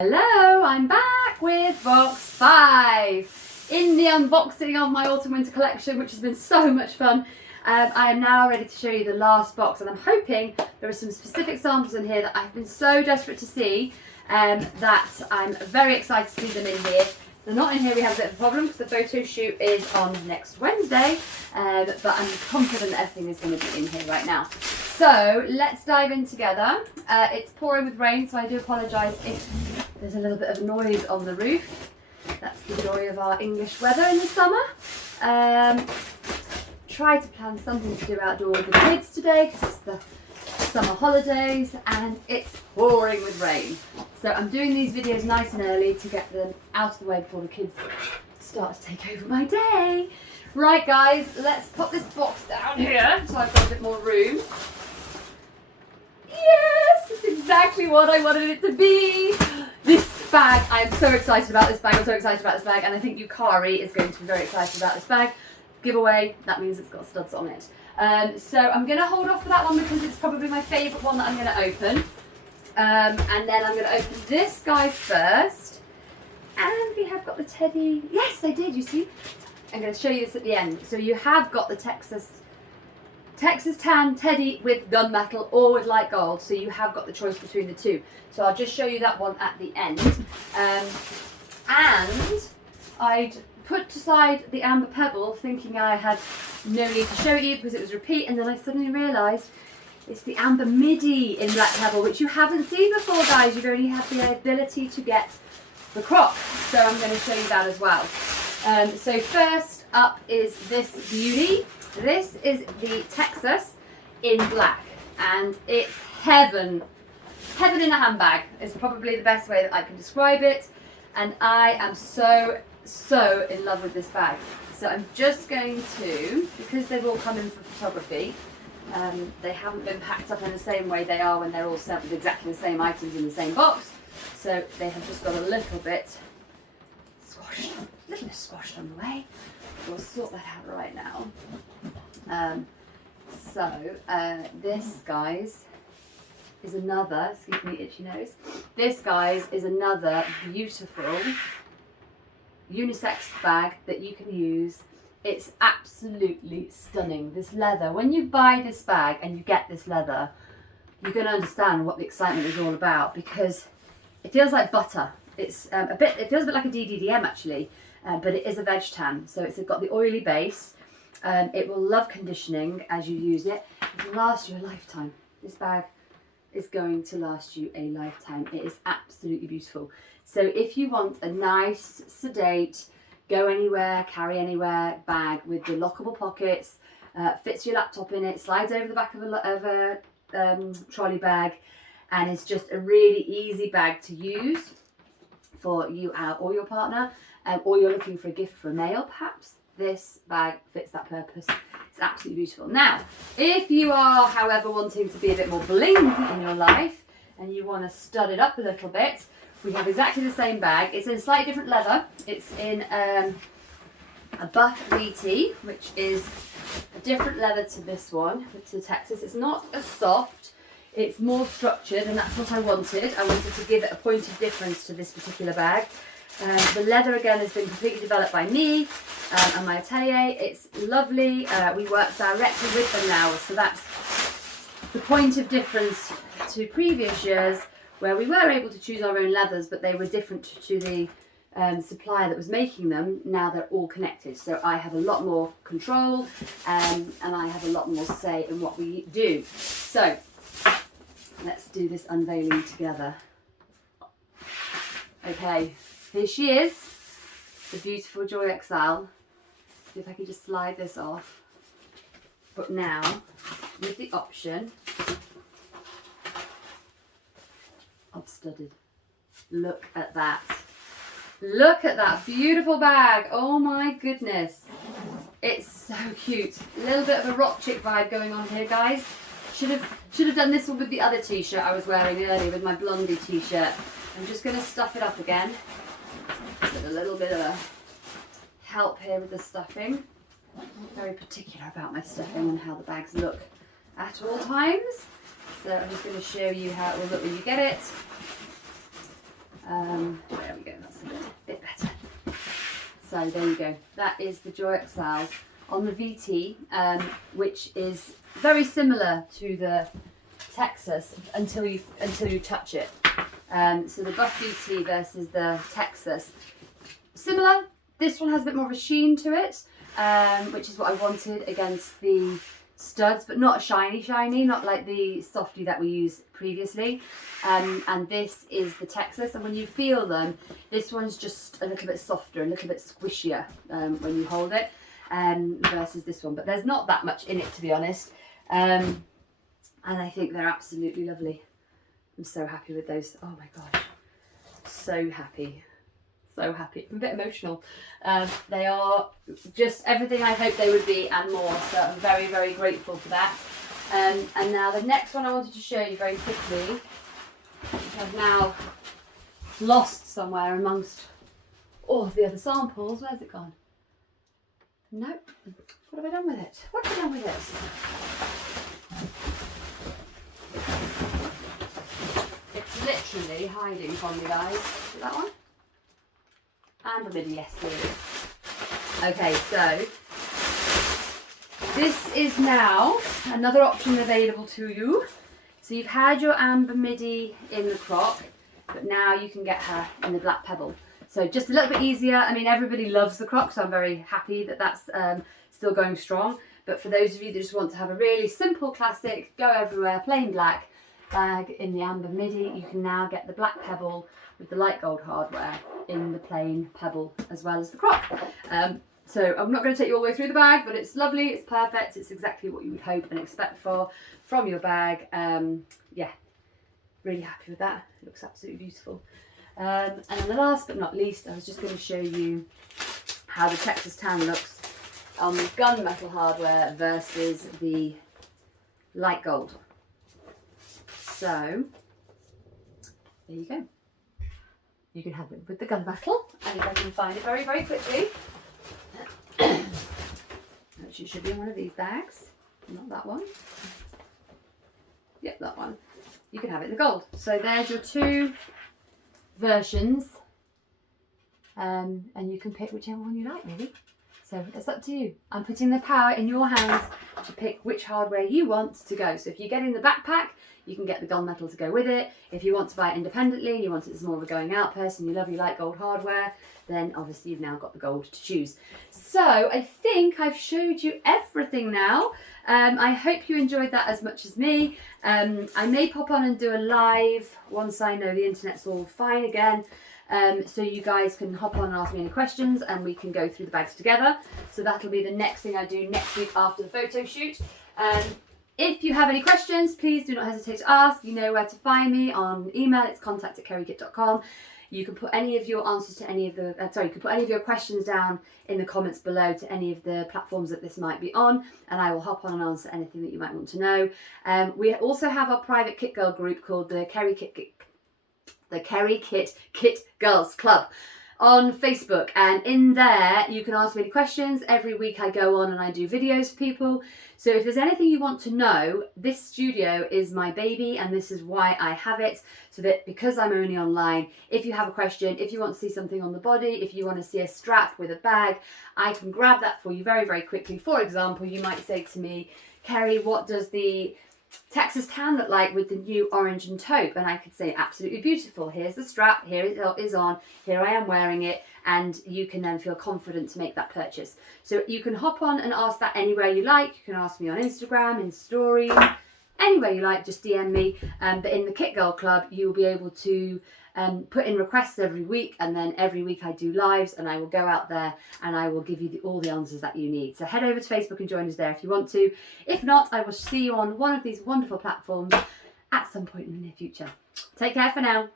Hello, I'm back with box 5 in the unboxing of my autumn winter collection, which has been so much fun. I am now ready to show you the last box, and I'm hoping there are some specific samples in here that I've been so desperate to see that I'm very excited to see them in here. If they're not in here, we have a bit of a problem because the photo shoot is on next Wednesday, but I'm confident that everything is going to be in here right now. So let's dive in together. It's pouring with rain, so I do apologise if there's a little bit of noise on the roof. That's the joy of our English weather in the summer. Try to plan something to do outdoor with the kids today because it's the summer holidays and it's pouring with rain. So I'm doing these videos nice and early to get them out of the way before the kids start to take over my day. Right guys, let's put this box down here so I've got a bit more room. Yes, it's exactly what I wanted it to be. This bag, I am so excited about this bag. I'm so excited about this bag, and I think you, Keri, is going to be very excited about this bag. Giveaway, that means it's got studs on it. So I'm going to hold off for that one because it's probably my favourite one that I'm going to open. And then I'm going to open this guy first. And we have got the teddy. Yes, I did, you see. I'm going to show you this at the end. So you have got the Texas tan teddy with gunmetal or with light gold, so you have got the choice between the two. So I'll just show you that one at the end. And I'd put aside the amber pebble thinking I had no need to show it you because it was repeat, and then I suddenly realised it's the amber midi in black pebble, which you haven't seen before, guys. You've only had the ability to get the crop, so I'm going to show you that as well. So first up is this beauty. This is the Texas in black, and it's heaven. Heaven in a handbag is probably the best way that I can describe it, and I am so in love with this bag. So I'm just going to, because they've all come in for photography, they haven't been packed up in the same way they are when they're all sent with exactly the same items in the same box, so they have just got a little bit squashed on the way. We'll sort that out right now. This, guys, is another, excuse me, itchy nose. This, guys, is another beautiful unisex bag that you can use. It's absolutely stunning. This leather, when you buy this bag and you get this leather, you're going to understand what the excitement is all about, because it feels like butter. It feels a bit like a DDDM actually. But it is a veg tan, so it's got the oily base. It will love conditioning as you use it. It will last you a lifetime. This bag is going to last you a lifetime. It is absolutely beautiful. So if you want a nice, sedate, go anywhere, carry anywhere bag with the lockable pockets, fits your laptop in it, slides over the back of a trolley bag, and it's just a really easy bag to use for you or your partner. Or you're looking for a gift for a male, perhaps, this bag fits that purpose. It's absolutely beautiful. Now, if you are, however, wanting to be a bit more bling in your life and you want to stud it up a little bit, we have exactly the same bag. It's in slightly different leather. It's in a buff VT, which is a different leather to this one, to Texas. It's not as soft. It's more structured, and that's what I wanted. I wanted to give it a point of difference to this particular bag. The leather again has been completely developed by me and my atelier. It's lovely. We work directly with them now, so that's the point of difference to previous years where we were able to choose our own leathers, but they were different to the supplier that was making them. Now they're all connected, so I have a lot more control and I have a lot more say in what we do. So let's do this unveiling together. Okay. Here she is, the beautiful Joy XL. See if I can just slide this off. But now, with the option of studded. Look at that. Look at that beautiful bag. Oh my goodness. It's so cute. A little bit of a rock chick vibe going on here, guys. Should have done this one with the other t-shirt I was wearing earlier, with my blondie t-shirt. I'm just going to stuff it up again. With a little bit of help here with the stuffing. I'm very particular about my stuffing and how the bags look at all times. So I'm just going to show you how it will look when you get it. There we go, that's a bit better. So there you go. That is the Joy XL on the VT, which is very similar to the Texas until you touch it. So the Bus VT versus the Texas, similar. This one has a bit more of a sheen to it, which is what I wanted against the studs, but not a shiny, not like the softy that we used previously. And this is the Texas, and when you feel them, this one's just a little bit softer, a little bit squishier when you hold it, versus this one. But there's not that much in it, to be honest. And I think they're absolutely lovely. I'm so happy with those. Oh my gosh, so happy. So happy. I'm a bit emotional. They are just everything I hoped they would be and more, so I'm very, very grateful for that. And now the next one I wanted to show you very quickly, which I've now lost somewhere amongst all of the other samples. Where's it gone? Nope. What have I done with it? What have I done with it? It's literally hiding from you guys. See that one? And a midi, yes, here it is. Okay, so this is now another option available to you. So you've had your amber midi in the croc, but now you can get her in the black pebble. So just a little bit easier. I mean, everybody loves the croc, so I'm very happy that that's still going strong. But for those of you that just want to have a really simple, classic, go everywhere, plain black bag in the amber midi, you can now get the black pebble with the light gold hardware in the plain pebble as well as the croc. So I'm not going to take you all the way through the bag, but it's lovely, it's perfect, it's exactly what you would hope and expect from your bag. Yeah, really happy with that. It looks absolutely beautiful. And then the last but not least, I was just going to show you how the Texas tan looks on the gunmetal hardware versus the light gold. So there you go. You can have it with the gunmetal, and if I can find it very, very quickly, which it should be in one of these bags, not that one. Yep, that one. You can have it in the gold. So there's your two versions, and you can pick whichever one you like, really. So it's up to you. I'm putting the power in your hands to pick which hardware you want to go. So if you're getting the backpack, you can get the gunmetal to go with it. If you want to buy it independently, you want it as more of a going out person, you love your light gold hardware, then obviously you've now got the gold to choose. So I think I've showed you everything now. I hope you enjoyed that as much as me. I may pop on and do a live once I know the internet's all fine again. So you guys can hop on and ask me any questions and we can go through the bags together. So that'll be the next thing I do next week after the photo shoot. If you have any questions, please do not hesitate to ask. You know where to find me on email. It's contact@KeriKit.com. You can put any of your answers to any of the, you can put any of your questions down in the comments below to any of the platforms that this might be on, and I will hop on and answer anything that you might want to know. We also have our private kit girl group called the KeriKit Kit Girls Club on Facebook, and in there you can ask me any questions. Every week I go on and I do videos for people. So if there's anything you want to know, this studio is my baby and this is why I have it, so that because I'm only online, if you have a question, if you want to see something on the body, if you want to see a strap with a bag, I can grab that for you very, very quickly. For example, you might say to me, Keri, what does the Texas tan look like with the new orange and taupe? And I could say, absolutely beautiful. Here's the strap, here it is on, here I am wearing it, and you can then feel confident to make that purchase. So you can hop on and ask that anywhere you like. You can ask me on Instagram, in stories, anywhere you like, just DM me. But in the Kit Girl Club, you'll be able to put in requests every week, and then every week I do lives and I will go out there and I will give you all the answers that you need. So head over to Facebook and join us there if you want to. If not, I will see you on one of these wonderful platforms at some point in the near future. Take care for now.